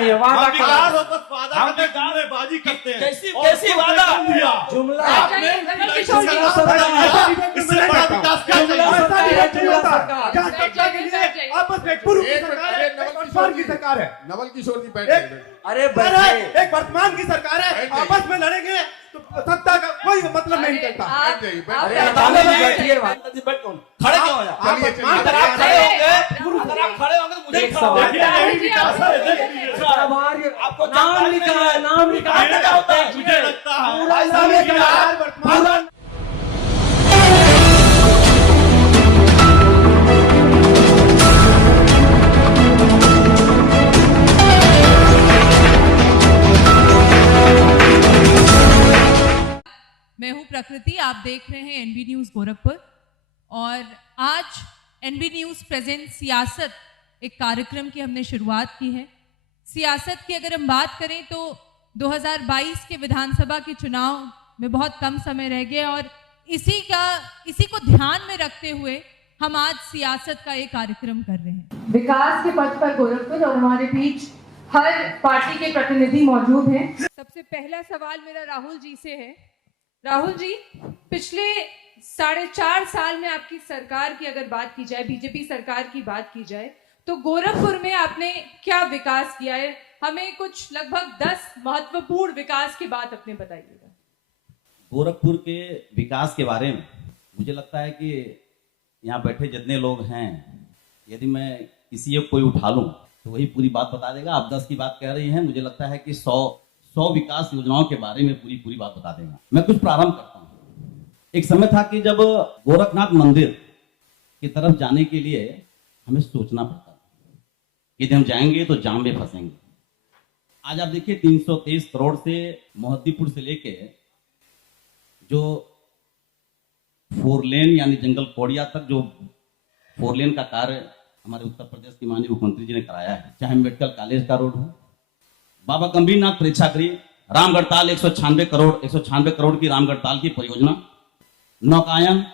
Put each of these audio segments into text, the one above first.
नहीं है, वादा हम विकास करा। और बस वादा करते हैं, जुमलेबाजी करते हैं। कैसी वादा? जुमला आपने किशोर जी, इससे बड़ा विकास क्या चाहिए? आपस में पूर्व की सरकार है, वर्तमान की सरकार है। नवल किशोर जी बैठ एक- गए। अरे बैठे, एक वर्तमान की सरकार है, आपस में लड़ेंगे तो सत्ता का कोई मतलब नहीं निकलता। बैठ जाइए, बैठ अरे जाइए। अदालत में बैठिए, खड़े क्यों हो जाओ? आप चलिए, वर्तमान अगर चलिए। आप खड़े होंगे, अगर आप खड़े होंगे तो मुझे एक खड़ा होना सवाल। है। यही विकास है, देखिए। आपको नाम जानकारी लिखा नहीं है, नाम लिखा आपको है। क्या होता है? मुझे लगता है पूरा ऐसा नाम नहीं लिखा किया। है। वर्तमान मैं हूं प्रकृति, आप देख रहे हैं एनबी न्यूज गोरखपुर। और आज एनबी न्यूज प्रेजेंट सियासत एक कार्यक्रम की हमने शुरुआत की है। सियासत की अगर हम बात करें तो 2022 के विधानसभा के चुनाव में बहुत कम समय रह गया और इसी को ध्यान में रखते हुए हम आज सियासत का एक कार्यक्रम कर रहे हैं। विकास के पथ पर गोरखपुर और हमारे बीच हर पार्टी के प्रतिनिधि मौजूद हैं। सबसे पहला सवाल मेरा राहुल जी से है। राहुल जी, पिछले 4.5 साल में आपकी सरकार की अगर बात की जाए, बीजेपी सरकार की बात की जाए, तो गोरखपुर में आपने क्या विकास किया है? हमें कुछ लगभग 10 महत्वपूर्ण विकास की बात अपने बताइएगा। गोरखपुर के विकास के बारे में मुझे लगता है कि यहाँ बैठे जितने लोग हैं, यदि मैं किसी एक कोई उठा लूँ तो वही पूरी बात बता देगा। आप 10 की बात कह रही हैं, मुझे लगता है कि 100 विकास योजनाओं के बारे में पूरी बात बता देगा। मैं कुछ प्रारंभ करता हूँ। एक समय था कि जब गोरखनाथ मंदिर की तरफ जाने के लिए हमें सोचना पड़ता था कि हम जाएंगे तो जाम में फंसेंगे। आज आप देखिए 323 करोड़ से मोहद्दीपुर से लेके जो 4 लेन यानी जंगल कोड़िया तक जो 4 लेन का कार्य हमारे उत्तर प्रदेश के माननीय मुख्यमंत्री जी ने कराया है। चाहे मेडिकल कॉलेज का रोड हो, बाबा गंभीरनाथ प्रेक्षागृह, रामगढ़ताल 196 करोड़ की रामगढ़ताल की परियोजना, नौकायन,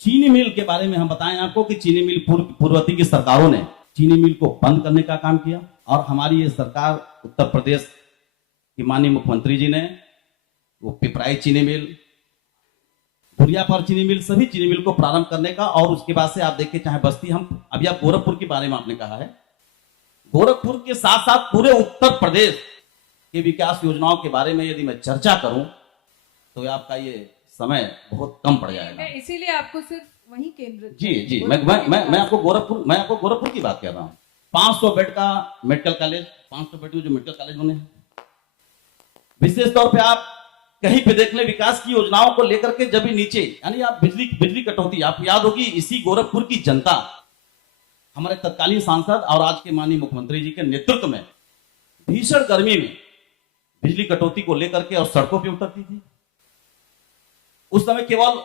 चीनी मिल के बारे में हम बताएं आपको कि चीनी मिल पूर्ववर्ती की सरकारों ने चीनी मिल को बंद करने का काम किया और हमारी ये सरकार उत्तर प्रदेश की माननीय मुख्यमंत्री जी ने वो पिपराई चीनी मिल, धुरियापार चीनी मिल, सभी चीनी मिल को प्रारंभ करने का। और उसके बाद से आप देखिए चाहे बस्ती, हम अभी आप गोरखपुर के बारे में आपने कहा है, गोरखपुर के साथ साथ पूरे उत्तर प्रदेश के विकास योजनाओं के बारे में यदि मैं चर्चा करूं तो आपका ये समय बहुत कम पड़ जाएगा। मैं इसीलिए आपको सिर्फ वहीं केंद्रित जी मैं आपको गोरखपुर की बात कर रहा हूं। 500 बेड का मेडिकल कॉलेज, 500 बेड के जो मेडिकल कॉलेज बने हैं, विशेष तौर पे आप कहीं पे देख ले विकास की योजनाओं को लेकर के जब भी नीचे, यानी आप बिजली कटौती, आपको याद होगी इसी गोरखपुर की जनता हमारे तत्कालीन सांसद और आज के माननीय मुख्यमंत्री जी के नेतृत्व में भीषण गर्मी में बिजली कटौती को लेकर के और सड़कों पे उतरती थी। उस समय केवल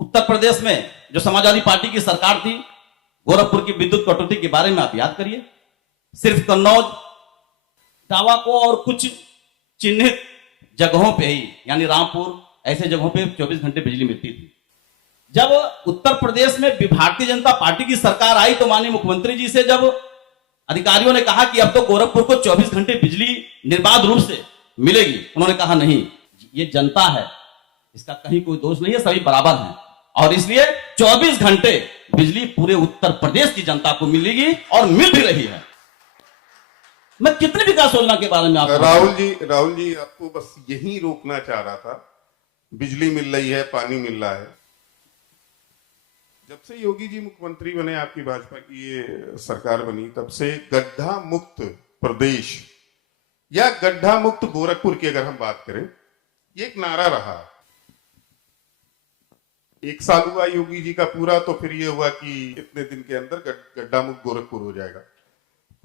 उत्तर प्रदेश में जो समाजवादी पार्टी की सरकार थी, गोरखपुर की विद्युत कटौती के बारे में आप याद करिए, सिर्फ कन्नौज, टावाको और कुछ चिन्हित जगहों पे ही, यानी रामपुर, ऐसे जगहों पे 24 घंटे बिजली मिलती थी। जब उत्तर प्रदेश में भारतीय जनता पार्टी की सरकार आई तो माननीय मुख्यमंत्री जी से जब अधिकारियों ने कहा कि अब तो गोरखपुर को 24 घंटे बिजली निर्बाध रूप से मिलेगी, उन्होंने कहा नहीं, ये जनता है, इसका कहीं कोई दोष नहीं है, सभी बराबर हैं और इसलिए 24 घंटे बिजली पूरे उत्तर प्रदेश की जनता को मिलेगी और मिल भी रही है। मैं कितने विकास योजना के बारे में आपको राहुल जी आपको बस यही रोकना चाह रहा था। बिजली मिल रही है, पानी मिल रहा है। जब से योगी जी मुख्यमंत्री बने, आपकी भाजपा की ये सरकार बनी, तब से गड्ढा मुक्त प्रदेश या गड्ढा मुक्त गोरखपुर की अगर हम बात करें, ये एक नारा रहा। 1 साल हुआ योगी जी का पूरा, तो फिर ये हुआ कि इतने दिन के अंदर गड्ढा मुक्त गोरखपुर हो जाएगा।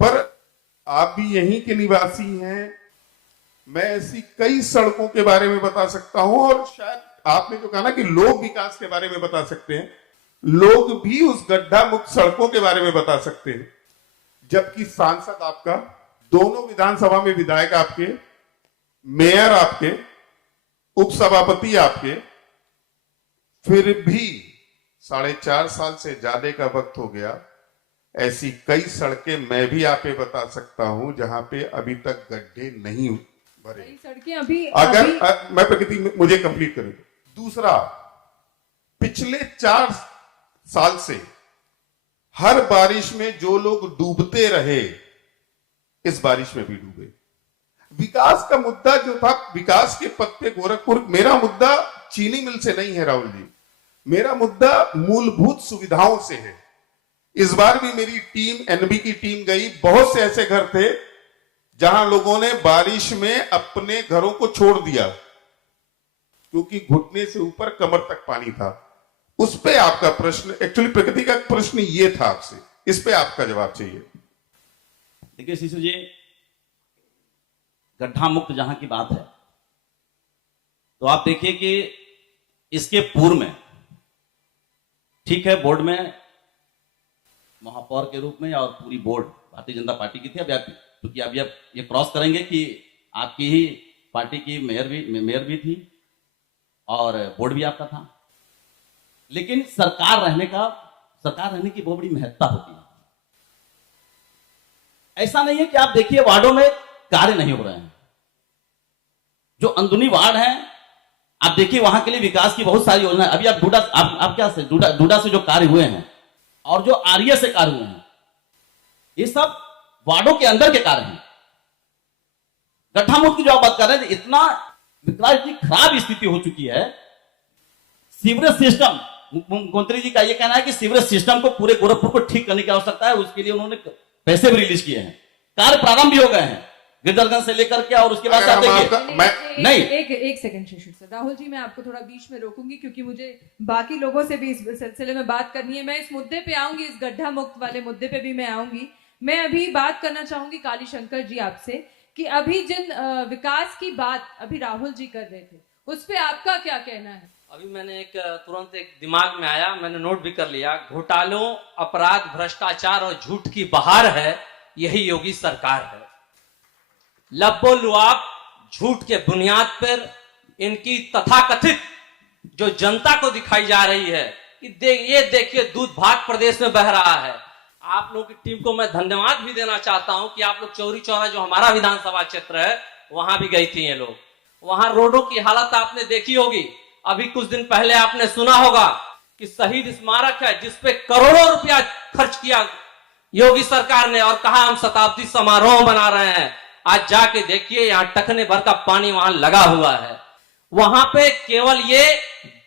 पर आप भी यहीं के निवासी हैं, मैं ऐसी कई सड़कों के बारे में बता सकता हूं और शायद आपने जो कहा ना कि लोग विकास के बारे में बता सकते हैं, लोग भी उस गड्ढा मुक्त सड़कों के बारे में बता सकते हैं। जबकि सांसद आपका, दोनों विधानसभा में विधायक आपके, मेयर आपके, उपसभापति आपके, फिर भी 4.5 साल से ज्यादा का वक्त हो गया, ऐसी कई सड़कें मैं भी आप पे बता सकता हूं जहां पे अभी तक गड्ढे नहीं भरे। कई सड़कें अभी मैं प्रकृति में मुझे कंप्लीट करूं। दूसरा, पिछले 4 साल से हर बारिश में जो लोग डूबते रहे, इस बारिश में भी डूबे। विकास का मुद्दा जो था, विकास के पथ पे गोरखपुर, मेरा मुद्दा चीनी मिल से नहीं है राहुल जी, मेरा मुद्दा मूलभूत सुविधाओं से है। इस बार भी मेरी टीम, एनबी की टीम गई, बहुत से ऐसे घर थे जहां लोगों ने बारिश में अपने घरों को छोड़ दिया क्योंकि घुटने से ऊपर कमर तक पानी था। उस पे आपका प्रश्न, एक्चुअली प्रकृति का प्रश्न ये था आपसे, इस पे आपका जवाब चाहिए। देखिए शिशु जी, गड्ढा मुक्त जहां की बात है, तो आप देखिए कि इसके पूर्व में, ठीक है, बोर्ड में महापौर के रूप में और पूरी बोर्ड भारतीय जनता पार्टी की थी। अब क्योंकि अब ये क्रॉस करेंगे कि आपकी ही पार्टी की मेयर भी थी और बोर्ड भी आपका था, लेकिन सरकार रहने की बहुत बड़ी महत्ता होती है। ऐसा नहीं है कि आप देखिए वार्डों में कार्य नहीं हो रहे हैं, जो अंदरूनी वार्ड हैं, आप देखिए वहां के लिए विकास की बहुत सारी योजनाएं, अभी आप डूडा से जो कार्य हुए हैं और जो आर्य से कार्य हुए हैं, ये सब वार्डों के अंदर के कार्य हैं। गड्ढा मुक्त की जो आप बात कर रहे हैं, इतनी खराब स्थिति हो चुकी है। सीवरेज सिस्टम, मुख्यमंत्री जी का यह कहना है कि सीवरेज सिस्टम को पूरे गोरखपुर को ठीक करने की आवश्यकता है, उसके लिए उन्होंने पैसे भी रिलीज किए हैं, कार्य प्रारंभ भी हो गए हैं गिरदलगंज से लेकर के, और उसके बाद एक सेकंड शिशु सर, राहुल जी मैं आपको थोड़ा बीच में रोकूंगी क्योंकि मुझे बाकी लोगों से भी इस सिलसिले में बात करनी है। मैं इस मुद्दे पे आऊंगी, इस गड्ढा मुक्त वाले मुद्दे पे भी मैं आऊंगी। मैं अभी बात करना चाहूंगी काली शंकर जी आपसे कि अभी जिन विकास की बात अभी राहुल जी कर रहे थे, उस पे आपका क्या कहना है? अभी मैंने तुरंत एक दिमाग में आया, मैंने नोट भी कर लिया। घोटालों, अपराध, भ्रष्टाचार और झूठ की बहार है, यही योगी सरकार है। लब्बो-लुआब झूठ के बुनियाद पर इनकी तथाकथित जो जनता को दिखाई जा रही है कि ये देखिए दूध भाग प्रदेश में बह रहा है। आप लोगों की टीम को मैं धन्यवाद भी देना चाहता हूं कि आप लोग चौरी चौरा, जो हमारा विधानसभा क्षेत्र है, वहां भी गई थी ये लोग। वहां रोडों की हालत आपने देखी होगी। अभी कुछ दिन पहले आपने सुना होगा कि शहीद स्मारक है जिसपे करोड़ों रुपया खर्च किया योगी सरकार ने और कहा हम शताब्दी समारोह बना रहे हैं। आज जाके देखिए, यहाँ टखने भर का पानी वहां लगा हुआ है। वहां पे केवल ये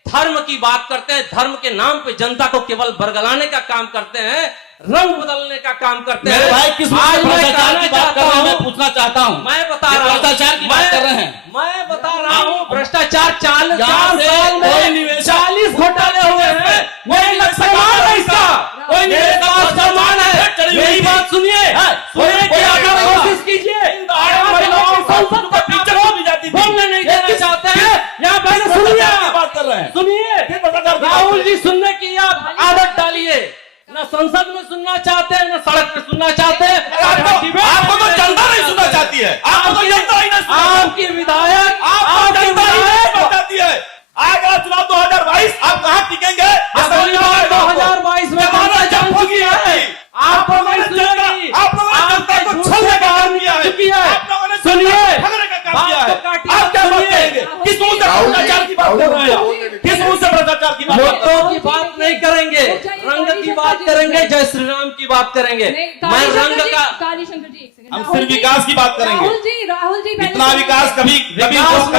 धर्म की बात करते हैं, धर्म के नाम पे जनता को केवल बरगलाने का काम करते हैं, रंग बदलने का काम करते हैं। भाई किस भ्रष्टाचार की बात कर रहे हैं, मैं पूछना चाहता हूं। मैं बता रहा हूं भ्रष्टाचार की बात कर रहे हैं, मैं बता रहा हूं भ्रष्टाचार 4 साल में 40 घोटाले हुए हैं। वही सम्मान है इसका, कोई निवेश का सम्मान है। मेरी बात सुनिए, कोशिश कीजिए। बोलने नहीं देना चाहते हैं, यहाँ पहले सुनिए, बात कर रहे हैं, सुनिए। राहुल जी सुनने की आप आदत डालिए। न संसद में सुनना चाहते हैं, न सड़क पे सुनना चाहते हैं। आपको तो जनता नहीं सुनना चाहती है, आपको तो जनता ही नहीं, आपके विधायक आपको जनता ही नहीं चाहती है। आएगा चुनाव 2022, आप कहाँ टिकेंगे? 2022 में जंग हो गया है। आप लोगों ने जनता को छलने का काम किया है। आप लोगों ने सुनिए, ठगने का काम किया है। आप क्या बात करेंगे? किस मुंह से भ्रष्टाचार की बात कर रहे हैं? किस मुंह से भ्रष्टाचार की बात? वोटों की बात नहीं करेंगे, रंग की बात करेंगे, जय श्री राम की बात करेंगे। मैं रंग का, काली शंकर जी एक सेकंड, हम सिर्फ विकास की बात करेंगे। राहुल जी इतना विकास कभी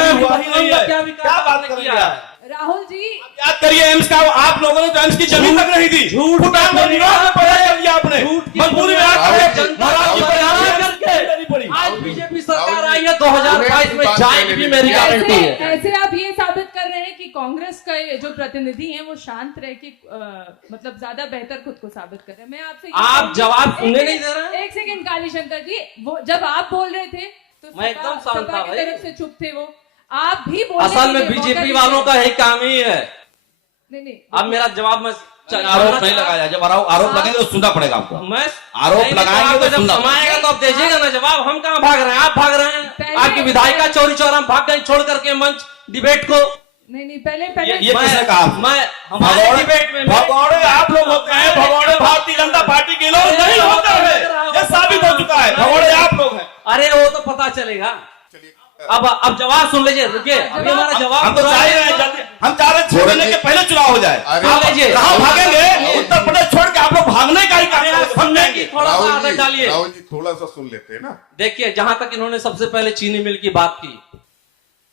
हुआ ही नहीं है। क्या विकास बात कर किया है? राहुल जी याद करिए एम्स का, आप लोगों ने तो एम्स की जमीन तक नहीं दी। झूठ भूटान में निवास में पढ़ाई कर दिया आपने, मजबूरी में आकर जनता की बहाना करके आज बीजेपी सरकार आई है। 2022 में जाएगी भी, मेरी गारंटी है। ऐसे आप ये साबित कर रहे हैं कि कांग्रेस का जो प्रतिनिधि हैं वो शांत रह के मतलब ज्यादा बेहतर खुद को साबित कर रहे हैं। मैं आपसे आप जवाब सुनने नहीं दे रहे हैं। एक सेकंड काली शंकर जी, वो जब आप बोल रहे थे तो मैं एकदम शांत था की भाई। तरफ से चुप थे, वो आप भी बोलने असल में बीजेपी वालों का यही काम ही है। नहीं अब मेरा जवाब में आरोप नहीं लगाया, जब आरोप लगेंगे तो सुनना पड़ेगा आपको। मैं आरोप लगाएंगे तो जब सुनना समाएगा तो आप दीजिएगा ना जवाब। हम कहाँ भाग रहे हैं, आप भाग रहे हैं। आपकी विधायिका चौरी चौरा भाग गई छोड़ करके मंच डिबेट को। नहीं पहले पहले ये किसने कहा? मैं हमारे डिबेट में भगौड़े आप लोग होते हैं, भगौड़े भारतीय जनता पार्टी के लोग नहीं होते हैं, ये साबित हो चुका है। भगौड़े आप लोग हैं। अरे वो तो पता चलेगा। अब जवाब सुन लीजिए, रुकिए, अभी हमारा जवाब हम तो चाह रहे हैं जल्दी, हम चाह रहे हैं 6 महीने के पहले चुनाव हो जाए। सुन लीजिए, कहाँ भागेंगे? उत्तर प्रदेश छोड़ के आप लोग भागने का ही काम समझेंगे। थोड़ा सा आदत डालिए। राहुल जी थोड़ा सा सुन लेते हैं ना। देखिए, जहां तक इन्होंने सबसे पहले चीनी मिल की बात की,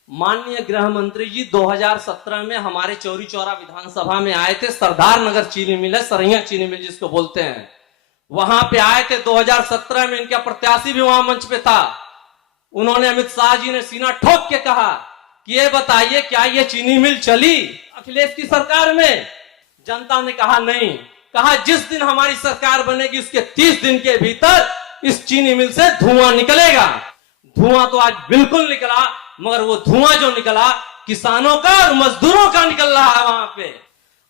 माननीय गृह मंत्री जी 2017 में हमारे चौरी चौरा विधानसभा में आए थे। सरदार नगर चीनी मिल है, सरैया चीनी मिल जिसको बोलते हैं, वहां पे आए थे 2017 में। इनका प्रत्याशी भी वहां मंच पे था। उन्होंने, अमित शाह जी ने सीना ठोक के कहा कि ये बताइए क्या ये चीनी मिल चली अखिलेश की सरकार में? जनता ने कहा नहीं। कहा जिस दिन हमारी सरकार बनेगी उसके 30 दिन के भीतर इस चीनी मिल से धुआं निकलेगा। धुआं तो आज बिल्कुल निकला, मगर वो धुआं जो निकला किसानों का और मजदूरों का निकल रहा है।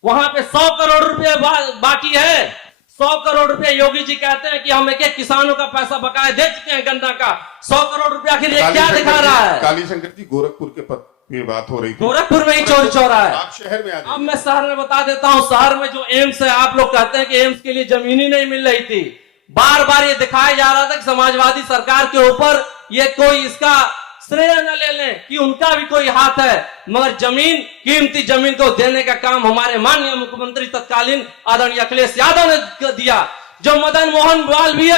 वहां पे 100 करोड़ रुपए बाकी है। 100 करोड़ रुपए योगी जी कहते हैं कि हम एक किसानों का पैसा बकाया दे चुके हैं गन्ना का। 100 करोड़ रुपया आखिर ये क्या दिखा रहा है? काली शंकर जी, गोरखपुर के पद की बात हो रही थी। गोरखपुर में ही चौरी चौरा है। आप शहर में आ जाइए। अब मैं शहर में बता देता हूं, शहर में जो एम्स है, आप लोग कहते हैं कि एम्स के लिए जमीन ही नहीं मिल रही थी। बार बार ये दिखाया जा रहा था कि समाजवादी सरकार के ऊपर ये कोई इसका श्रेय न ले लें कि उनका भी कोई हाथ है, मगर जमीन, कीमती जमीन को देने का काम हमारे माननीय मुख्यमंत्री तत्कालीन आदरणीय अखिलेश यादव ने दिया। जो मदन मोहन मालवीय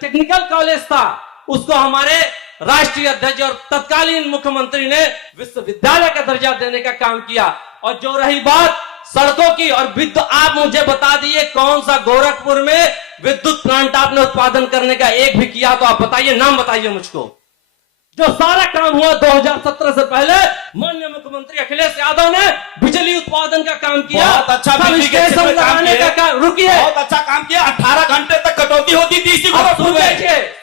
टेक्निकल कॉलेज था, उसको हमारे राष्ट्रीय अध्यक्ष और तत्कालीन मुख्यमंत्री ने विश्वविद्यालय का दर्जा देने का काम किया। और जो रही बात सड़कों की और विद्युत, आप मुझे बता दिए कौन सा गोरखपुर में विद्युत प्लांट आपने उत्पादन करने का एक भी किया तो आप बताइए, नाम बताइए मुझको। जो सारा काम हुआ 2017 से पहले माननीय मुख्यमंत्री अखिलेश यादव ने बिजली उत्पादन का काम किया। बहुत अच्छा बिजली के क्षेत्र में काम किया। रुकिए, बहुत अच्छा काम किया। 18 घंटे तक कटौती होती थी इसी गोरखपुर में।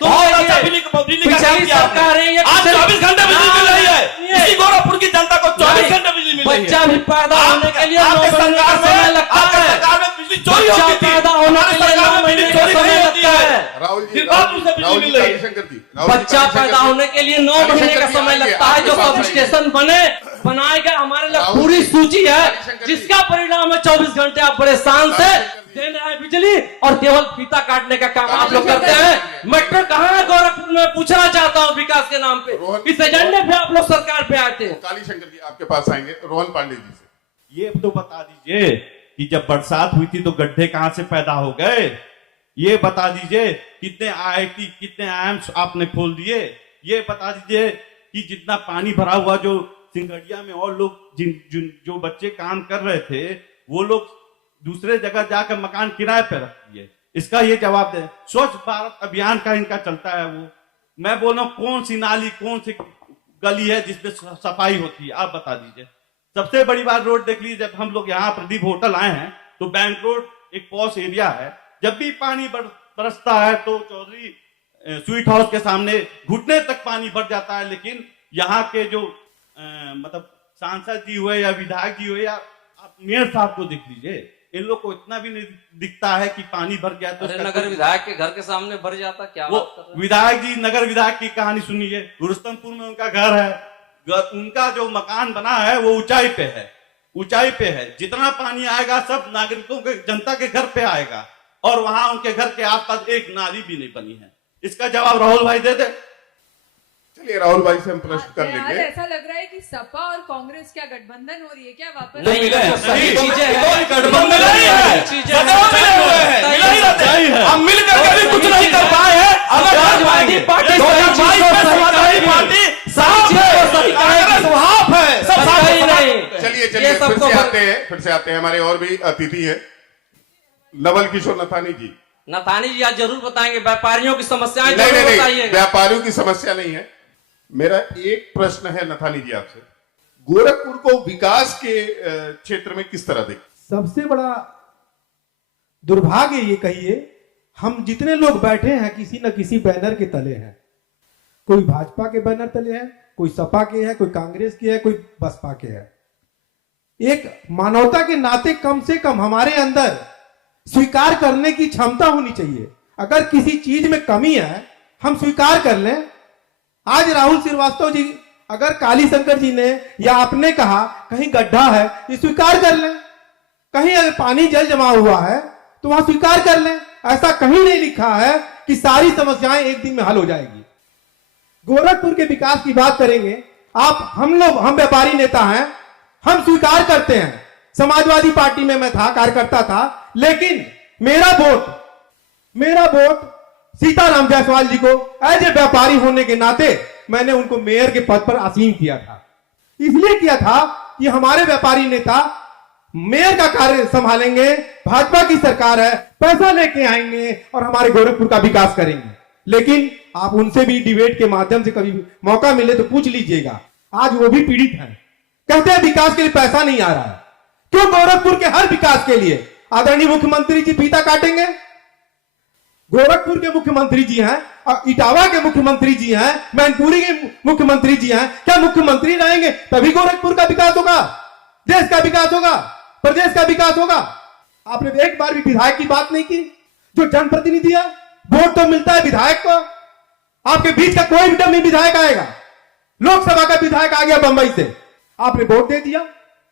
बहुत अच्छा बिजली का काम किया। आज 24 घंटे बिजली मिल रही है। इसी गोरखपुर की जनता को 24 घंटे बिजली मिल रही है। बच्चा भी पैदा होने के लिए 9 महीने का समय लगता है। सरकार में बिजली चोरी होती थी। पैदा होने के लिए 9 महीने का समय लगता है। राहुल जी, बिजली मिल रही है। शंकर जी, बच्चा पैदा होने के लिए 9 महीने का समय लगता है। जो सब स्टेशन बनाए गए, हमारे लिए पूरी सूची है, जिसका परिणाम है 24 घंटे आप बड़े शान से दे रहे हैं बिजली, और केवल फीता काटने का काम आप लोग करते हैं। मेट्रो कहाँ है गोरखपुर में? पूछना चाहता हूँ विकास के नाम पे, इस एजेंडे पे आप लोग सरकार पे आते हैं। काली शंकर जी आपके पास आएंगे, रोहन पांडे जी से। ये तो बता दीजिए कि जब बरसात हुई थी तो गड्ढे कहां से पैदा हो गए? ये बता दीजिए कितने IIT, कितने IIMs आपने खोल दिए? ये बता दीजिए कि जितना पानी भरा हुआ, जो सिंगड़िया में और लोग जो बच्चे काम कर रहे थे, वो लोग दूसरे जगह जाकर मकान किराए पे रख दिए। इसका ये जवाब दे। स्वच्छ भारत अभियान का इनका चलता है, वो मैं बोल रहा हूँ कौन सी नाली, कौन सी गली है जिसमें सफाई होती है? आप बता दीजिए। सबसे बड़ी बात रोड देख लीजिए। जब हम लोग यहाँ प्रदीप होटल आए हैं तो बैंक रोड एक पॉश एरिया है। जब भी पानी बरसता है तो चौधरी स्वीट हाउस के सामने घुटने तक पानी भर जाता है। लेकिन यहाँ के जो मतलब सांसद जी हुए या विधायक जी हुए या आप मेयर साहब को देख लीजिए, इन लोग को इतना भी नहीं दिखता है कि पानी भर गया। तो नगर विधायक के घर के सामने भर जाता क्या? वो विधायक जी, नगर विधायक की कहानी सुनिए। रुस्तमपुर में उनका घर है, उनका जो मकान बना है वो ऊंचाई पे है, ऊंचाई पे है। जितना पानी आएगा सब नागरिकों के, जनता के घर पे आएगा, और वहां उनके घर के आसपास एक नाली भी नहीं बनी है। इसका जवाब राहुल भाई दे दे। चलिए राहुल भाई से हम प्रश्न कर लेंगे। ऐसा लग रहा है कि सपा और कांग्रेस क्या गठबंधन हो रही है क्या वापस? नहीं मिले हैं, सही चीजें हैं। गठबंधन नहीं है, मिले हुए हैं, मिले ही रहते हैं। हम मिलकर कभी कुछ नहीं कर पाए हैं। समाजवादी पार्टी समाजवादी पार्टी साफ है, साफ है, सब साफ नहीं। चलिए फिर से आते हैं हमारे और भी अतिथि है, नवल किशोर नथानी जी। नथानी जी आज जरूर बताएंगे व्यापारियों की समस्याएं। नहीं, व्यापारियों की समस्या नहीं है। मेरा एक प्रश्न है नथानी जी आपसे, गोरखपुर को विकास के क्षेत्र में किस तरह देखें? सबसे बड़ा दुर्भाग्य ये कहिए, हम जितने लोग बैठे हैं किसी न किसी बैनर के तले हैं। कोई भाजपा के बैनर तले है, कोई सपा के है, कोई कांग्रेस के है, कोई बसपा के है। एक मानवता के नाते कम से कम हमारे अंदर स्वीकार करने की क्षमता होनी चाहिए। अगर किसी चीज में कमी है हम स्वीकार कर लें। आज राहुल श्रीवास्तव जी अगर काली शंकर जी ने या आपने कहा कहीं गड्ढा है, ये स्वीकार कर लें। कहीं अगर पानी जल जमा हुआ है तो वहां स्वीकार कर लें। ऐसा कहीं नहीं लिखा है कि सारी समस्याएं एक दिन में हल हो जाएगी। गोरखपुर के विकास की बात करेंगे हम व्यापारी नेता हैं, हम स्वीकार करते हैं। समाजवादी पार्टी में मैं था, कार्यकर्ता था, लेकिन मेरा वोट सीताराम जायसवाल जी को एज ए व्यापारी होने के नाते मैंने उनको मेयर के पद पर आसीन किया था। इसलिए किया था कि हमारे व्यापारी नेता मेयर का कार्य संभालेंगे, भाजपा की सरकार है, पैसा लेके आएंगे और हमारे गोरखपुर का विकास करेंगे। लेकिन आप उनसे भी डिबेट के माध्यम से कभी मौका मिले तो पूछ लीजिएगा, आज वो भी पीड़ित हैं। कहते हैं विकास के लिए पैसा नहीं आ रहा है। क्यों गोरखपुर के हर विकास के लिए आदरणीय मुख्यमंत्री जी फीता काटेंगे? गोरखपुर के मुख्यमंत्री जी हैं, इटावा के मुख्यमंत्री जी हैं, मैनपुरी के मुख्यमंत्री जी हैं। क्या मुख्यमंत्री रहेंगे तभी गोरखपुर का विकास होगा, देश का विकास होगा, प्रदेश का विकास होगा? आपने एक बार भी विधायक की बात नहीं की। जो जनप्रतिनिधि है, वोट तो मिलता है विधायक को। आपके बीच का कोई भी डमी विधायक आएगा, लोकसभा का विधायक आ गया बंबई से, आपने वोट दे दिया।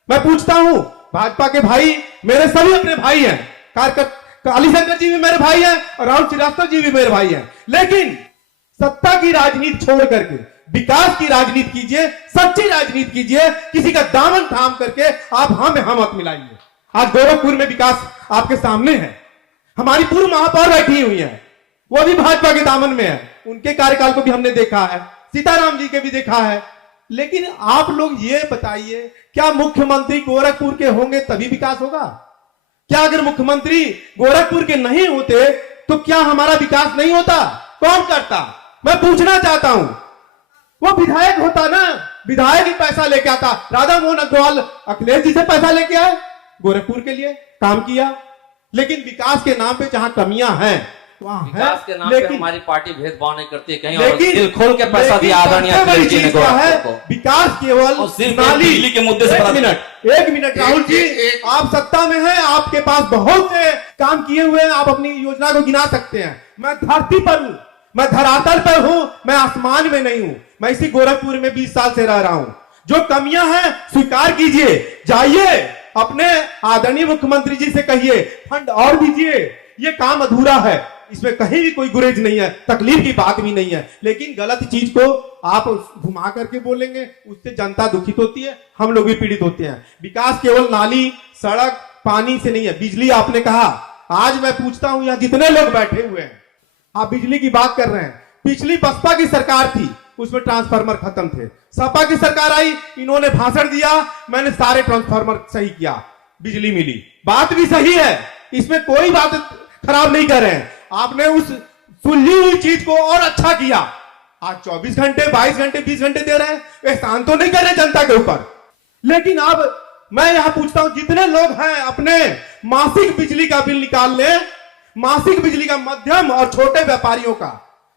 मैं पूछता हूं, भाजपा के भाई मेरे सभी अपने भाई हैं, काली शंकर जी भी मेरे भाई हैं और राहुल श्रीवास्तव जी भी मेरे भाई हैं। लेकिन सत्ता की राजनीति छोड़ करके विकास की राजनीति कीजिए, सच्ची राजनीति कीजिए। किसी का दामन थाम करके आप हम मत मिलाइए। आज गोरखपुर में विकास आपके सामने है। हमारी पूर्व महापौर बैठी हुई है, वो भी भाजपा के दामन में है। उनके कार्यकाल को भी हमने देखा है, सीताराम जी के भी देखा है। लेकिन आप लोग ये बताइए, क्या मुख्यमंत्री गोरखपुर के होंगे तभी विकास होगा? क्या अगर मुख्यमंत्री गोरखपुर के नहीं होते तो क्या हमारा विकास नहीं होता? कौन करता? मैं पूछना चाहता हूं। वो विधायक होता ना, विधायक ही पैसा लेके आता। राधा मोहन अग्रवाल अखिलेश जी से पैसा लेके आए, गोरखपुर के लिए काम किया। लेकिन विकास के नाम पे जहां कमियां हैं वहां है, विकास के नाम पे हमारी पार्टी भेदभाव नहीं करती है। कहीं और लेकिन दिल खोल के पैसा दिया आदरणीय अखिलेश जी ने गोरखपुर को। विकास केवल बिजली के मुद्दे से एक मिनट राहुल जी, आप सत्ता में हैं, आपके पास बहुत से काम किए हुए हैं, आप अपनी योजना को गिना सकते हैं। मैं धरती पर हूं, मैं धरातल पर हूं, मैं आसमान में नहीं हूं। मैं इसी गोरखपुर में 20 साल से रह रहा हूं। जो कमियां हैं स्वीकार कीजिए, जाइए अपने आदरणीय मुख्यमंत्री जी से कहिए फंड और दीजिए। ये काम अधूरा है, इसमें कहीं भी कोई गुरेज नहीं है, तकलीफ की बात भी नहीं है। लेकिन गलत चीज को आप घुमा करके बोलेंगे, उससे जनता दुखित होती है, हम लोग भी पीड़ित होते हैं। विकास केवल नाली, सड़क, पानी से नहीं है। बिजली आपने कहा, आज मैं पूछता हूं यहां जितने लोग बैठे हुए हैं, आप बिजली की बात कर रहे हैं। पिछली बसपा की सरकार थी, उसमें ट्रांसफार्मर खत्म थे। सपा की सरकार आई, इन्होंने भाषण दिया, मैंने सारे ट्रांसफार्मर सही किया, बिजली मिली। बात भी सही है, इसमें कोई बात खराब नहीं कर रहे हैं। आपने उस सुलझी हुई चीज को और अच्छा किया। आज 24 घंटे, 22 घंटे, 20 घंटे दे रहे हैं, एहसान तो नहीं कर रहे जनता के ऊपर। लेकिन अब मैं यहां पूछता हूं, जितने लोग हैं अपने मासिक बिजली का बिल निकाल लें, मासिक बिजली का, मध्यम और छोटे व्यापारियों का,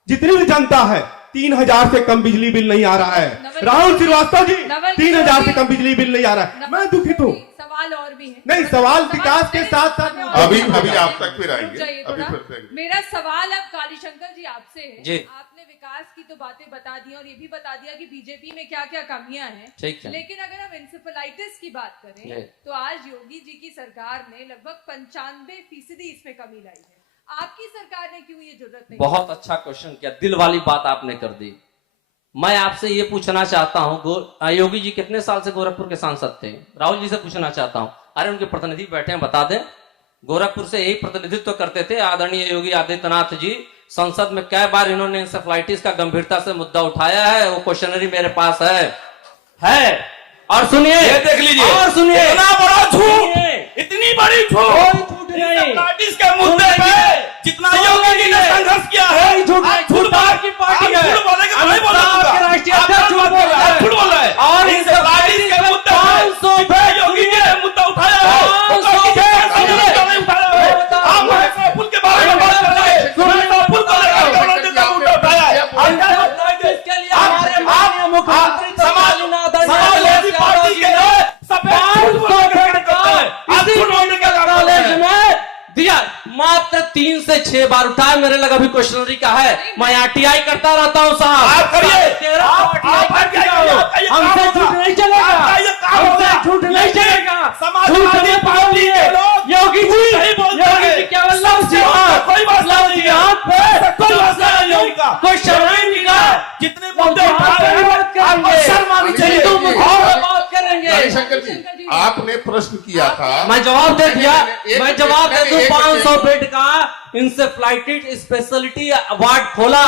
जितनी भी जनता है, 3000 से कम बिजली बिल नहीं आ रहा है। राहुल श्रीवास्तव जी, 3000 से कम बिजली बिल नहीं आ रहा है। मैं दुखित हूं। सवाल और भी है। नहीं, सवाल विकास के साथ साथ अभी आप तक फिर आएंगे। अभी फिर मेरा सवाल अब कालीशंकर जी आपसे है। जी। आपने विकास की तो बातें बता दी और ये भी बता दिया कि बीजेपी में क्या क्या कमियां हैं। ठीक है। लेकिन अगर हम इंसेफेलाइटिस की बात करें तो आज योगी जी की सरकार ने लगभग 95% इसमें कमी लाई है। आपकी सरकार ने क्यों ये जरूरत नहीं? बहुत अच्छा क्वेश्चन किया, दिल वाली बात आपने कर दी। मैं आपसे ये पूछना चाहता हूँ, योगी जी कितने साल से गोरखपुर के सांसद थे? राहुल जी से पूछना चाहता हूँ। अरे उनके प्रतिनिधि बैठे हैं, बता दें। गोरखपुर से यही प्रतिनिधित्व करते थे आदरणीय योगी आदित्यनाथ जी। संसद में कई बार इन्होंने इंसेफ्लाइटिस का गंभीरता से मुद्दा उठाया है, वो क्वेश्चनरी मेरे पास है। और सुनिए, देख लीजिए, और सुनिए, इतना बड़ा झूठ, इतनी बड़ी झूठ के मुद्दे पे जितना योगी जी ने संघर्ष किया है, झूठ बाहर की पार्टी है, झूठ बोले के नहीं बोला, राष्ट्रीय अध्यक्ष झूठ बोल रहा है, झूठ बोल रहा है। और इंसेफ्लाइटिस के मुद्दे पे योगी जी ने मुद्दा उठाया है, नहीं उठाया है। आप महफूल के बारे में बात कर रहे हैं, महफूल को लेकर उन्होंने मुद्दा उठाया है। इसके लिए हमारे माननीय मुख्यमंत्री समाजवादी पार्टी के दिया मात्र 3 से 6 बार उठाया। मेरे लगा अभी क्वेश्चनरी का है, मैं आरटीआई करता रहता हूँ साहब। आप करिए, 13 आप हमसे झूठ नहीं चलेगा, झूठ नहीं चलेगा। समाजवादी पार्टी के लोग योगी जी, सही बोलते हैं। योगी जी केवल लव जिहाद, कोई मसला नहीं है। जिहाद पे कोई मसला नहीं होगा। कोई शर्म नहीं का, जितने मुद्दे उठा रहे हैं, आपको शर्म आनी चाहिए। हिंदू मुद्दों बात करेंगे। रविशंकर जी, आपने प्रश्न किया था, मैं जवाब दे दिया, एक मैं मिनट, जवाब दे दूं। एक 500 मिनट। बेड का इंसेफ्लाइटिस स्पेशलिटी वार्ड खोला,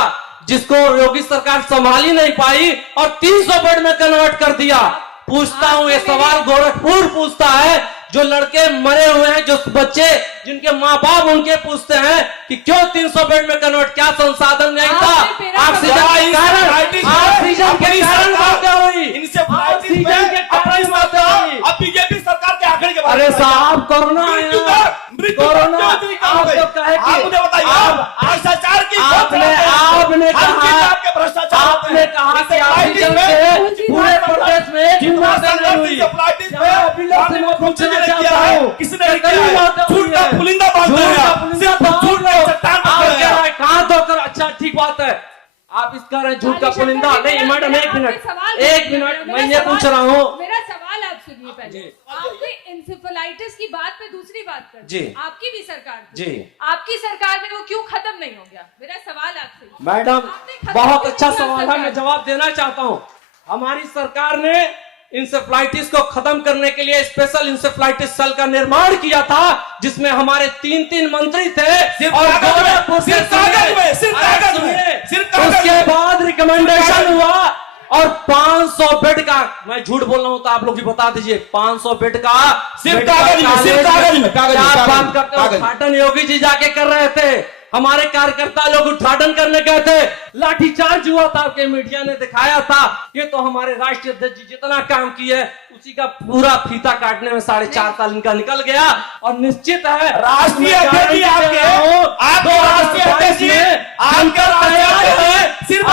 जिसको योगी सरकार संभाल ही नहीं पाई और 300 बेड में कन्वर्ट कर दिया। पूछता हूं, ये सवाल गोरखपुर पूछता है, जो लड़के मरे हुए हैं, जो बच्चे जिनके माँ बाप उनके पूछते हैं कि क्यों 300 बेड में कन्वर्ट, क्या संसाधन नहीं था? ऑक्सीजन के कारण, ऑक्सीजन के कारण मौतें हुई, ऑक्सीजन के कारण मौतें हुई। अब बीजेपी सरकार के आंकड़े के बारे अरे में साहब, कोरोना आया, कोरोना आप तो कहे कि मुझे बताइए, भ्रष्टाचार की आपने भ्रष्टाचार आपने कहा कि ऑक्सीजन से पूरे प्रदेश में पूछना चाहता हूँ, किसने झूठ का पुलिंदा बांधते हैं, कहाँ धोकर। अच्छा ठीक बात है, आप इस कह रहे हैं झूठ का पुलिंदा। नहीं मैडम, एक मिनट, मैं ये पूछ रहा हूँ। मेरा सवाल आप सुनिए पहले। आपने इंसेफेलाइटिस की बात पे दूसरी बात कर जी, आपकी भी सरकार थी। जी, आपकी सरकार में वो क्यों खत्म नहीं हो गया? मेरा सवाल आपसे। मैडम बहुत अच्छा सवाल है, मैं जवाब देना चाहता हूँ। हमारी सरकार ने इंसेफ्लाइटिस को खत्म करने के लिए स्पेशल इंसेफ्लाइटिस सेल का निर्माण किया था, जिसमें हमारे 3 मंत्री थे और उसके बाद रिकमेंडेशन हुआ और 500 बेड का, मैं झूठ बोल रहा हूं तो आप लोग भी बता दीजिए, 500 बेड का सिर्फ कागज में बात करते हो। उद्घाटन योगी जी जाके कर रहे थे, हमारे कार्यकर्ता लोग उद्घाटन करने गए थे, लाठीचार्ज हुआ था, आपके मीडिया ने दिखाया था। ये तो हमारे राष्ट्रीय अध्यक्ष जी जितना काम किए उसी का पूरा फीता काटने में 4.5 साल इनका निकल गया। और निश्चित है राष्ट्रीय अध्यक्ष जी आपके राष्ट्रीय अध्यक्ष जी सिर्फ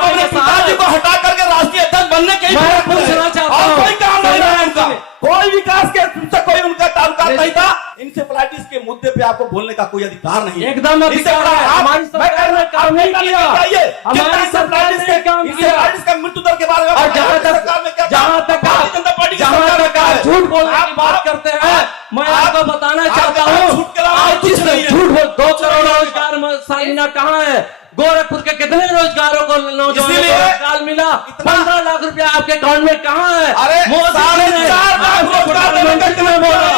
अपने पिताजी को हटा करके राष्ट्रीय अध्यक्ष बनने के लिए पूछना चाहता हूं, कोई काम नहीं रहा उनका, कोई विकास के कोई उनका ताल्लुकात नहीं था। इंसेफ्लाइटिस के मुद्दे पे आपको बोलने का कोई अधिकार नहीं है। एकदम अधिकार है। हमारी सरकार ने काम नहीं किया, हमारी सरकार ने काम किया। का मृत्यु दर के बारे में और जहां तक आप झूठ बोलने की बात करते हैं, मैं आपको बताना चाहता हूँ, झूठ बोल 2 करोड़ रोजगार सालिना कहाँ है? गोरखपुर के कितने रोजगारों को नौजवानों को रोजगार मिला? 15 लाख रुपया आपके अकाउंट में कहाँ है? अरे 4.5 लाख रोजगार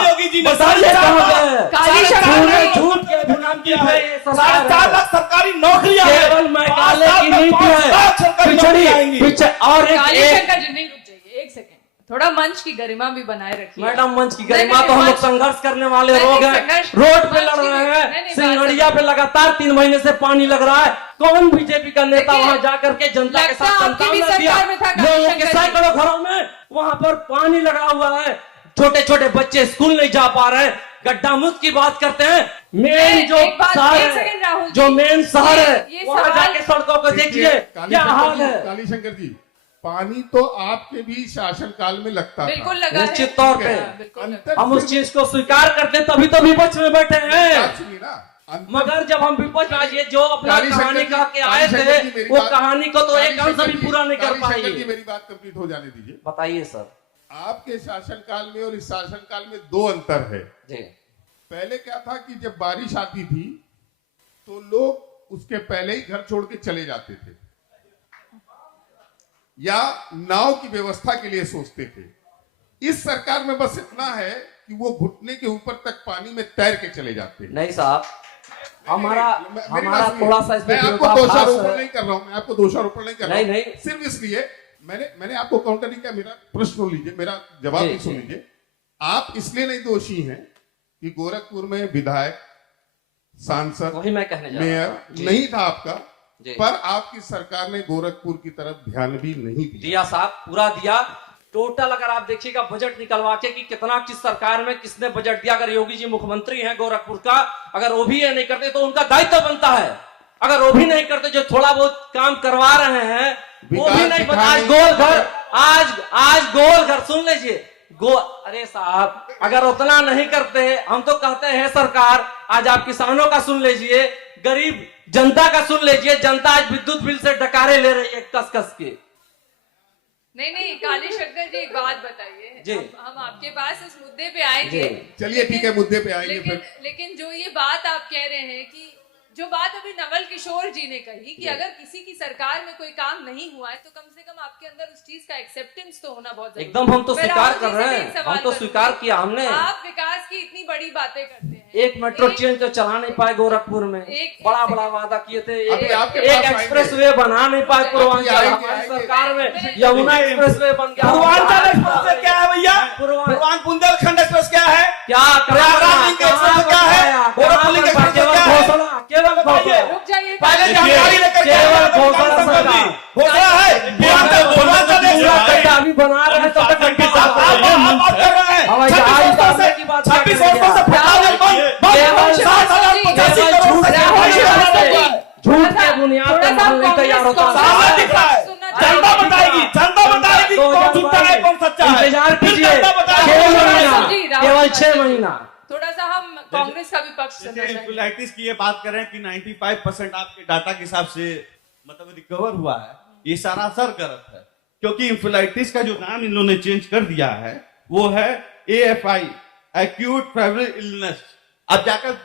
योगी जी ने झूठ के गुलाम किया है। 4.5 लाख सरकारी नौकरियां केवल मैकाले की नीति है पीछे। और एक सेकंड, थोड़ा मंच की गरिमा भी बनाए रखिए। मैडम, मंच की गरिमा तो हम लोग संघर्ष करने वाले लोग हैं, रोड पे लड़ रहे हैं। सिंगड़िया पे लगातार 3 महीने से पानी लग रहा है। कौन बीजेपी का नेता वहां जाकर के जनता के साथ संतावना दिया? लोगों के सैकड़ों घरों में वहां पर पानी लगा हुआ है, छोटे छोटे बच्चे स्कूल नहीं जा पा रहे हैं। गड्ढा मुक्त की बात करते हैं, मेन जो शहर है, जो मेन शहर है, वहां जाके सड़कों को देखिए क्या हाल है। कालीशंकर जी, पानी तो आपके भी शासन काल में लगता था। बिल्कुल लगा, निश्चित तौर पे हम उस चीज को स्वीकार करते, तभी तो विपक्ष में बैठे हैं। मगर जब हम विपक्ष में ये जो अपना कहानी कह के आए थे, वो कहानी को तो एक अंश भी पूरा नहीं कर पाए। मेरी बात कंप्लीट हो जाने दीजिए। बताइए सर। आपके शासन काल में और इस शासन काल में 2 अंतर है जी। पहले क्या था कि जब बारिश आती थी तो लोग उसके पहले ही घर छोड़ के चले जाते थे या नाव की व्यवस्था के लिए सोचते थे। इस सरकार में बस इतना है कि वो घुटने के ऊपर तक पानी में तैर के चले जाते हैं। नहीं साहब, हमारा थोड़ा सा मैं आपको दोषारोपण नहीं कर रहा हूं, मैं आपको दोषारोपण नहीं कर रहा हूं। नहीं, सिर्फ इसलिए मैंने आपको काउंटर नहीं किया। मेरा प्रश्न सुन लीजिए, मेरा जवाब भी सुन लीजिए। आप इसलिए नहीं दोषी हैं कि गोरखपुर में विधायक, सांसद, वही मैं कहने जा मेयर नहीं था आपका, जी। पर आपकी सरकार ने गोरखपुर की तरफ ध्यान भी नहीं दिया साहब, पूरा दिया। टोटल अगर आप देखिएगा बजट निकलवा के कि कितना किस सरकार में किसने बजट दिया, अगर योगी जी मुख्यमंत्री हैं गोरखपुर का, अगर वो भी ये नहीं करते तो उनका दायित्व बनता है। अगर वो भी नहीं करते, जो थोड़ा बहुत काम करवा रहे हैं वो भी नहीं। आज गोल घर, आज गोल घर सुन लीजिए, अरे साहब, अगर उतना नहीं करते, हम तो कहते हैं सरकार, आज आप किसानों का सुन लीजिए, गरीब जनता का सुन लीजिए। जनता आज विद्युत बिल से डकारे ले रही है कस कस के। नहीं काली शंकर जी, एक बात बताइए जी। हम आपके पास इस मुद्दे पे आएंगे। चलिए ठीक है, मुद्दे पे आएंगे फिर। लेकिन जो ये बात आप कह रहे हैं कि जो बात अभी नवल किशोर जी ने कही कि अगर किसी की सरकार में कोई काम नहीं हुआ है तो कम से कम आपके अंदर उस चीज का एक्सेप्टेंस तो होना बहुत जरूरी है। एकदम हम तो मैं स्वीकार राहुल कर जी रहे से हैं, एक सवाल हम तो करूंगी। स्वीकार किया हमने। आप विकास की इतनी बड़ी बातें करते हैं, एक मेट्रो ट्रेन तो चला नहीं पाए गोरखपुर में, बड़ा बड़ा वादा किए थे। एक एक्सप्रेस वे बना नहीं पाए पूर्वांचल, हमारी सरकार में यमुना एक्सप्रेस वे बन गया। पूर्वांचल एक्सप्रेस वे क्या है भैया? पूर्वांचल बुंदेलखंड एक्सप्रेस क्या है? क्या प्रयागराज लिंक एक्सप्रेस क्या है? गोरखपुर लिंक एक्सप्रेस क्या है? केवल घोषणा, रुक जाइए, पहले जानकारी लेकर के केवल आइए। घोषणा सरकार। घोषणा है पूर्वांचल एक्सप्रेस अभी बना रहे हैं तो आप बात कर रहे हैं। हवाई जहाज डालने की बात 26 वर्षों से फटाफट बंद 7,085 करोड़ झूठ के बुनियाद पर माल नहीं तैयार होता। सामने दिख रहा है। जनता बताएगी कौन झूठा है कौन सच्चा है। इंतजार कीजिए, जनता बताएगी। 6 महीना, केवल 6 महीना। थोड़ा सा हम कांग्रेस का भी पक्ष सुनना जैसे चाहेंगे। इंफ्लाइटिस की ये बात करें कि 95% आपके डाटा के हिसाब से मतलब रिकवर हुआ है, ये सरासर गलत है। क्योंकि इंफ्लाइटिस का जो नाम इन लोगों ने चेंज कर दिया है वो है AFI, एक्यूट फेब्रिल इलनेस। अब जाकर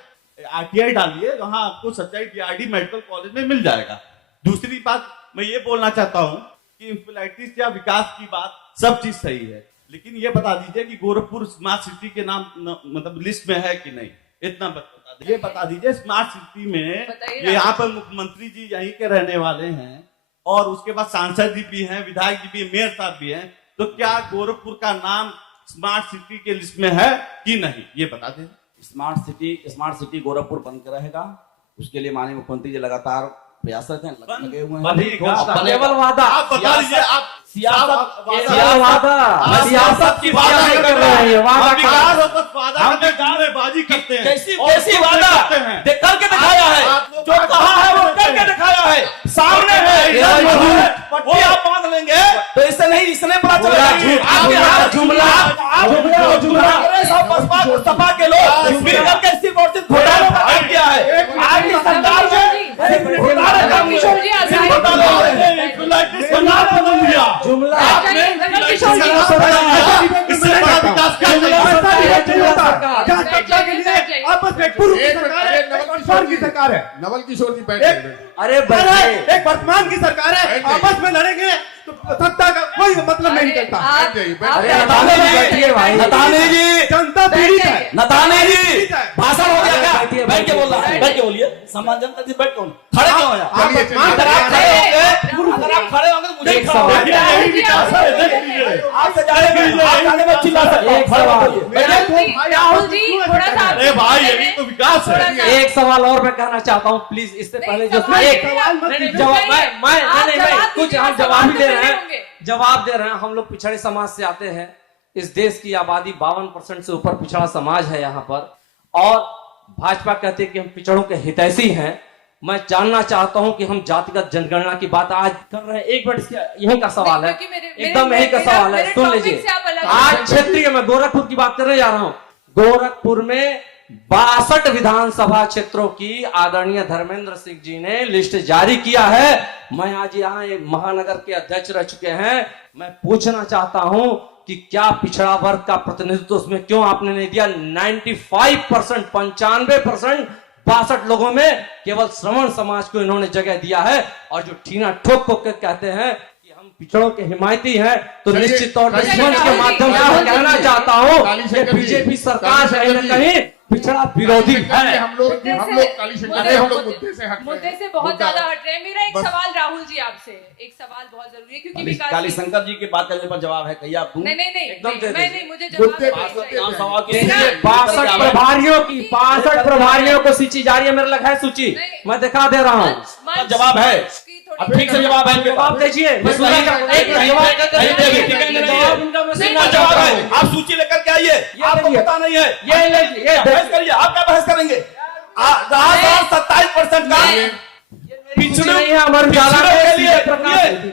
RTI डालिए, वहां आपको सच्चाई DRD मेडिकल कॉलेज में मिल जाएगा। दूसरी बात मैं ये बोलना चाहता हूं कि इंफ्लाइटिस या विकास की बात सब चीज सही है, लेकिन ये बता दीजिए कि गोरखपुर स्मार्ट सिटी के नाम मतलब लिस्ट में है कि नहीं, इतना बता दीजिए। बता दीजिए स्मार्ट सिटी में ये यहाँ पर मुख्यमंत्री जी यहीं के रहने वाले हैं और उसके बाद सांसद जी भी हैं, विधायक जी भी, मेयर साहब भी हैं, तो क्या गोरखपुर का नाम स्मार्ट सिटी के लिस्ट में है कि नहीं, ये बता दें। स्मार्ट सिटी गोरखपुर बन के रहेगा, उसके लिए माननीय मुख्यमंत्री जी लगातार प्रयासरत हैं, लगे हुए हैं। केवल वादा, आप बता दीजिए, आप सियासत की बात नहीं कर रहे हैं। हम बाजी करते हैं। कैसी वादा करके दिखाया है, जो कहा है वो करके दिखाया है, सामने है, वो आप बांध लेंगे तो इससे नहीं, इसने पता चलेगा आपके हाथ जुमला सपा के लोग मिल करके सिर्फ और सिर्फ घोटाला का किया है। आपकी सरकार में घोटाले का किशोर जी सरकार है, नवल किशोर जी बैठे। अरे एक वर्तमान की सरकार है, आपस में लड़ेंगे तो सत्ता का कोई मतलब नहीं निकलता। नताने जी, जनता पीड़ित है। नताने जी, भाषण हो गया क्या? बैठ के बोल रहा है, बैठ के बोलिए। सम्मान जनता जी, बैठ के बोलिए। खड़े क्यों हो जाए? अगर आप खड़े होंगे तो मुझे आपसे जाने में चिल्ला सकते हैं। राहुल जी थोड़ा सा, अरे भाई यही तो विकास है। एक सवाल और मैं कहना चाहता हूँ प्लीज, इससे पहले जो एक जवाब मैं कुछ हम जवाब भी दे रहे हैं, हम लोग पिछड़े समाज से आते हैं। इस देश की आबादी 52% से ऊपर पिछड़ा समाज है यहाँ पर, और भाजपा कहते हैं कि हम पिछड़ों के हितैषी हैं। मैं जानना चाहता हूं कि हम जातिगत जनगणना की बात आज कर रहे हैं। एक मिनट, यही का सवाल है, एकदम यही का सवाल है, सुन लीजिए। आज क्षेत्रीय में गोरखपुर की बात करने जा रहा हूं। गोरखपुर में 62 विधानसभा क्षेत्रों की आदरणीय धर्मेंद्र सिंह जी ने लिस्ट जारी किया है। मैं आज यहाँ महानगर के अध्यक्ष रह चुके हैं। मैं पूछना चाहता हूं कि क्या पिछड़ा वर्ग का प्रतिनिधित्व उसमें क्यों आपने नहीं दिया? 95%, 95% 62 लोगों में केवल श्रवण समाज को इन्होंने जगह दिया है। और जो ठीना ठोक ठोक के कहते हैं कि हम पिछड़ों के हिमायती हैं, तो निश्चित तौर पर मंच के माध्यम से कहना चाहता हूं कि बीजेपी सरकार कहीं न कहीं पिछड़ा विरोधी है। हम लोग मुद्दे से बहुत ज्यादा हट रहे हैं। मेरा एक सवाल राहुल जी आपसे, एक सवाल बहुत जरूरी है क्योंकि विकास काली शंकर जी की बात करने पर जवाब है, कहिए आप। नहीं मुझे जवाब 62 प्रभारियों को सूची जारी है, मेरे लगा है सूची, मैं दिखा दे रहा हूँ। जवाब है, अब ठीक से जवाब है, जवाब दीजिए। जवाब है, आप सूची लेकर के आइए। आपको पता नहीं है, ये बहस करिए। आप क्या बहस करेंगे? 27% का पिछड़ी नहीं है हमारे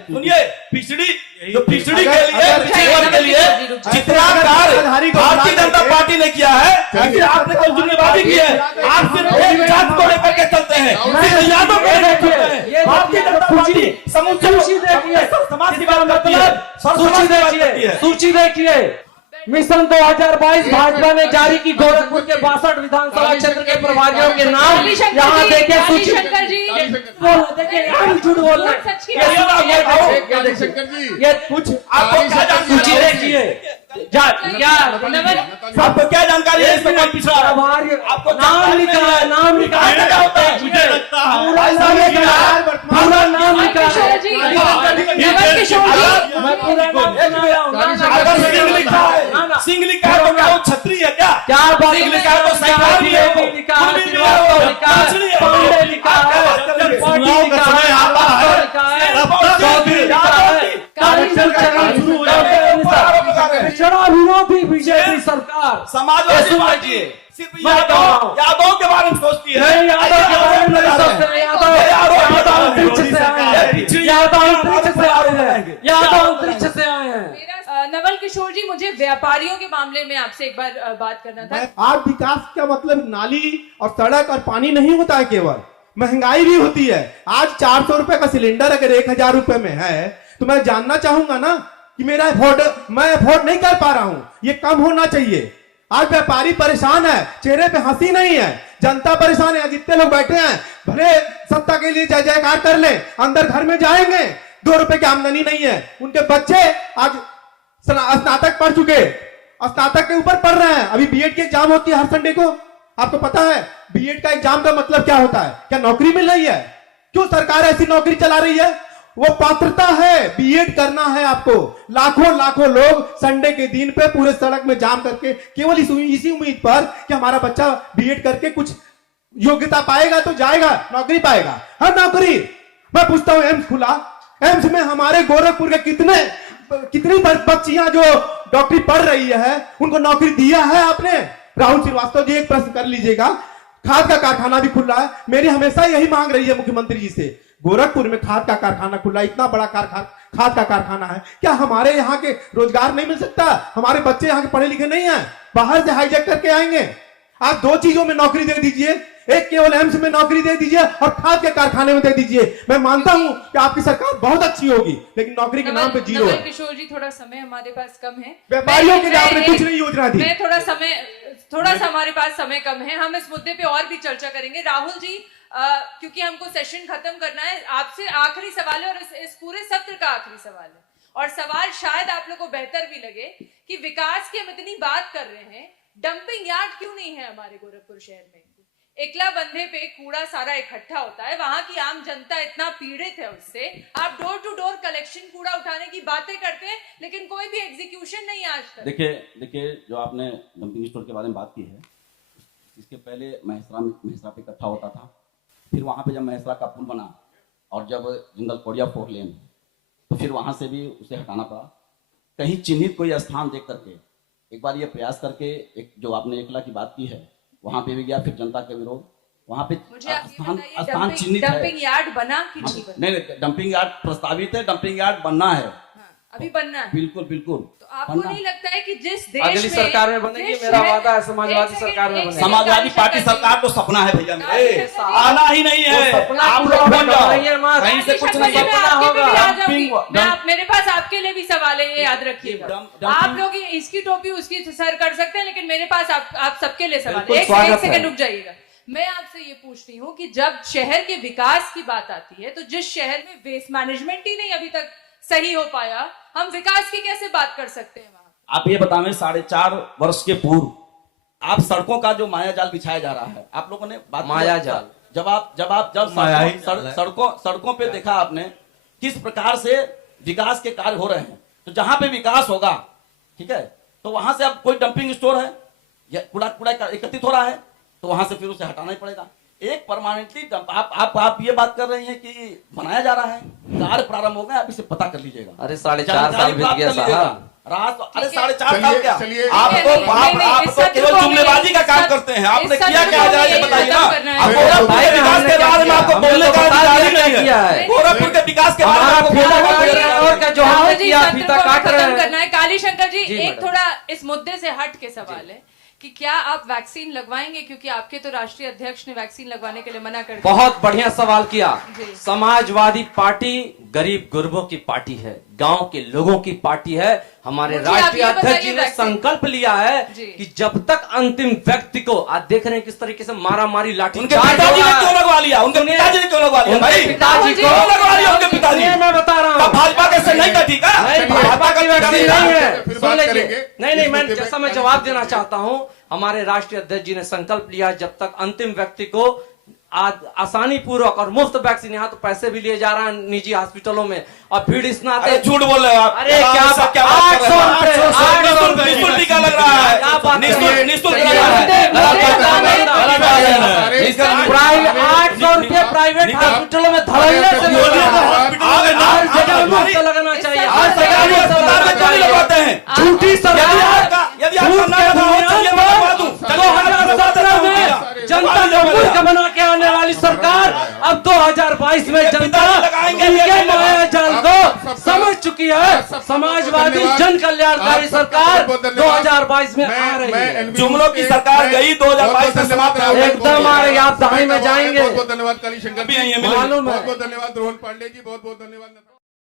सुनिए, पिछड़ी जो पिछड़ी के लिए, पिछड़े वर्ग के लिए जितना कार्य भारतीय जनता पार्टी ने किया है, ऐसे आपने कोई जुम्मेवारी की है। आप सिर्फ एक जात को लेकर के चलते हैं, सिर्फ यादों को लेकर चलते हैं। भारतीय जनता पार्टी समूचे समाज की बात करती है। सूची देखिए, मिशन 2022 भाजपा ने जारी की गोरखपुर के 62 विधानसभा क्षेत्र के प्रभारियों के नाम यहाँ देखिए सूची। शंकर जी देखिए झूठ बोल रहे ये कुछ आपको क्या सूची देखिए आपको क्या जानकारी है? इसमें कौन पिछड़ा है? आपको नाम लिखा है, नाम लिखा है, क्या होता है? मुझे लगता है पूरा नाम लिखा है। सिंह लिखा है तो क्या वो छत्री है क्या? क्या बात सिंह लिखा है तो सैकड़ों है वो। लिखा है, पांडे लिखा है, चुनाव का समय आता है, पिछड़ा विरोधी बीजेपी सरकार समाजवादी पार्टी सिर्फ यादों के बारे में सोचती है। यादव के बारे में नहीं सोचते हैं। यादव अंतरिक्ष से आए हैं। नवल किशोर जी, मुझे व्यापारियों के मामले में आपसे एक बार बात करना था। आज विकास का मतलब नाली और सड़क और पानी नहीं होता है, केवल महंगाई भी होती है। आज 400 रुपए का सिलेंडर अगर 1000 रुपए में है तो मैं जानना चाहूंगा ना कि मैं अफोर्ड नहीं कर पा रहा हूं, ये कम होना चाहिए। आज व्यापारी परेशान है, चेहरे पे हंसी नहीं है, जनता परेशान है। जितने लोग बैठे हैं भले सत्ता के लिए जय जयकार कर ले, अंदर घर में जाएंगे, 2 रुपए की आमदनी नहीं है। उनके बच्चे आज स्नातक पढ़ चुके, स्नातक के ऊपर पढ़ रहे हैं। अभी बीएड की एग्जाम होती है हर संडे को, आपको पता है बीएड का एग्जाम का मतलब क्या होता है? क्या नौकरी मिल रही है? क्यों सरकार ऐसी नौकरी चला रही है? वो पात्रता है, बीएड करना है आपको। लाखों लोग संडे के दिन पे पूरे सड़क में जाम करके केवल इसी उम्मीद पर कि हमारा बच्चा बीएड करके कुछ योग्यता पाएगा तो जाएगा, नौकरी पाएगा। हर नौकरी, मैं पूछता हूं एम्स खुला, एम्स में हमारे गोरखपुर के कितनी बच्चियां जो डॉक्टरी पढ़ रही है उनको नौकरी दिया है आपने? राहुल श्रीवास्तव जी, एक प्रश्न कर लीजिएगा। खाद का कारखाना भी खुल रहा है, मेरी हमेशा यही मांग रही है मुख्यमंत्री जी से, गोरखपुर में खाद का कारखाना खुला, इतना बड़ा खाद का कारखाना है, क्या हमारे यहाँ के रोजगार नहीं मिल सकता? हमारे बच्चे यहाँ के पढ़े लिखे नहीं हैं, बाहर से हाईजैक करके आएंगे। आप 2 चीजों में नौकरी दे दीजिए, एक केवल एम्स में नौकरी दे दीजिए और खाद के कारखाने में दे दीजिए। मैं मानता हूं कि आपकी सरकार बहुत अच्छी होगी, लेकिन नौकरी के नाम पे जीरो है। किशोर जी, थोड़ा समय हमारे पास कम है, व्यापारियों के लिए आपने कुछ नहीं योजना दी। मैं थोड़ा सा हमारे पास समय कम है, हम इस मुद्दे पे और भी चर्चा करेंगे। राहुल जी, क्योंकि हमको सेशन खत्म करना है, आपसे आखिरी सवाल है और इस पूरे सत्र का आखिरी सवाल है, और सवाल शायद आप लोग को बेहतर भी लगे कि विकास की हम इतनी बात कर रहे हैं, डंपिंग यार्ड क्यों नहीं है हमारे गोरखपुर शहर में? एकला बंधे पे कूड़ा सारा इकट्ठा होता है, वहां की आम जनता इतना पीड़ित है उससे। आप डोर टू डोर कलेक्शन कूड़ा उठाने की बातें करते हैं, लेकिन कोई भी एग्जीक्यूशन नहीं आज तक। देखिए जो आपने डंपिंग स्टोर के बारे में बात की है, इसके पहले महेसरा पे इकट्ठा होता था, फिर वहां पे जब महेसरा का पुल बना और जब जिंदल कोरिया 4 लेन, तो फिर वहां से भी उसे हटाना पड़ा। कहीं चिन्हित कोई स्थान देख करके एक बार ये प्रयास करके, एक जो आपने एकला की बात की है वहां पे भी गया, फिर जनता के विरोध, वहां पे स्थान चिन्हित है। डंपिंग यार्ड बना कि नहीं बना? नहीं, डंपिंग यार्ड प्रस्तावित है, डंपिंग यार्ड बनना है, अभी बनना है। बिल्कुल। तो आपको नहीं लगता है कि जिस देश अगली सरकार में बनेगी, मेरा वादा है समाजवादी सरकार में बनेगी। समाजवादी पार्टी सरकार को सपना है भैया मेरे, आना ही नहीं है। आप लोग बन जाओ, कहीं से कुछ नहीं है। मेरे पास आपके लिए भी सवाल है, ये याद रखिएगा। आप लोग इसकी टोपी उसकी सर कर सकते हैं, लेकिन मेरे पास आप सबके लिए सवाल है। एक सेकंड रुक जाइएगा। मैं आपसे ये पूछ रही हूँ कि जब शहर के विकास की बात आती है, तो जिस शहर में वेस्ट मैनेजमेंट ही नहीं अभी तक सही हो पाया, हम विकास की कैसे बात कर सकते हैं वहां? आप ये बताएं, 4.5 वर्ष के पूर्व आप सड़कों का जो मायाजाल बिछाया जा रहा है, आप लोगों ने बात मायाजाल, जब सड़कों पे देखा आपने किस प्रकार से विकास के कार्य हो रहे हैं, तो जहां पे विकास होगा, ठीक है, तो वहां से अब कोई डंपिंग स्टोर है या कूड़ा एकत्रित हो रहा है, तो वहां से फिर उसे हटाना ही पड़ेगा। एक परमानेंटली आप ये बात कर रही हैं कि बनाया जा रहा है, कार्य प्रारंभ हो गया, आप इसे पता कर लीजिएगा। अरे 4.5 साल बीत गया साहब। अरे 4.5 साल क्या? आप तो केवल जुमलेबाजी का काम करते हैं। आपने किया क्या ये बताइए ना। विकास के बारे में आपको बोलने का अधिकार ही नहीं है। गोरखपुर के विकास के बारे में आपको बोलने का अधिकार, और क्या जो हमने जी, किया, इस सत्र फीता को काट रहे खत्म हैं। करना है। काली शंकर जी, जी, एक मैडम। थोड़ा इस मुद्दे से हट के सवाल है कि क्या आप वैक्सीन लगवाएंगे, क्योंकि आपके तो राष्ट्रीय अध्यक्ष ने वैक्सीन लगवाने के लिए मना कर दिया। बहुत बढ़िया सवाल किया। जी। समाजवादी पार्टी गरीब गुरबों की पार्टी है, गांव के लोगों की पार्टी है। हमारे मुझे आप राष्ट्रीय ये अध्यक्ष बताइए जी ने वैक्सीन- संकल्प लिया है जी। कि जब तक अंतिम व्यक्ति को, आज देख रहे हैं किस तरीके से मारा मारी लाठी उनके पिताजी ने क्यों लगवा लिया? उनके पिताजी ने क्यों लगवा लिया भाई? पिताजी को क्यों लगवा लिया उनके पिताजी? मैं बता रहा क्या हूँ, भाजपा के से नहीं कटी का? नहीं, भाजपा भाजपा का की वैक्सीन पिताजी नहीं नहीं है। फिर सुन बात लीजिए। करेंगे। नहीं, इस मैं मुद्दे पे जैसा मैं काली जवाब शंकर देना जी। चाहता हूँ, हमारे राष्ट्रीय अध्यक्ष जी ने संकल्प लिया जब तक अंतिम व्यक्ति को आसानी पूर्वक और मुफ्त वैक्सीन, यहाँ तो पैसे भी लिए जा रहे हैं निजी हॉस्पिटलों में, और भीड़ इस नाते। अरे झूठ बोल रहे हो आप। अरे क्या बात कर रहे हो? 800 रुपए, निःशुल्क टीका लग रहा है। क्या बात कर रहे हैं? निःशुल्क लग रहा है। प्राइवेट 800 रुपए प्राइवेट हॉस्पिटलों में धड़ल्ले से मिल रहा है। हर जगह मुफ्त लगना चाहिए, हर सरकारी जगह अस्पताल में क्यों नहीं लगवाते हैं? झूठी यदि आपका ना लगा हो, चलिए मैं लगवा दूं। चलिए, 2017 में जनता को मूर्ख बना के आने वाली सरकार अब 2022 में जनता इनके माया जाल को समझ चुकी है। समाजवादी जन कल्याणकारी सरकार 2022 में आ रही है। जुमलों की सरकार गई 2022 में समाप्त हो गई। एकदम आ रही है, आप दाई में जाएंगे। बहुत बहुत धन्यवाद काली शंकर अभी यहीं जी, मिलेंगे। मालूम है। बहुत बहुत धन्यवाद रोहन पांडे जी, बहुत बहुत धन्यवाद।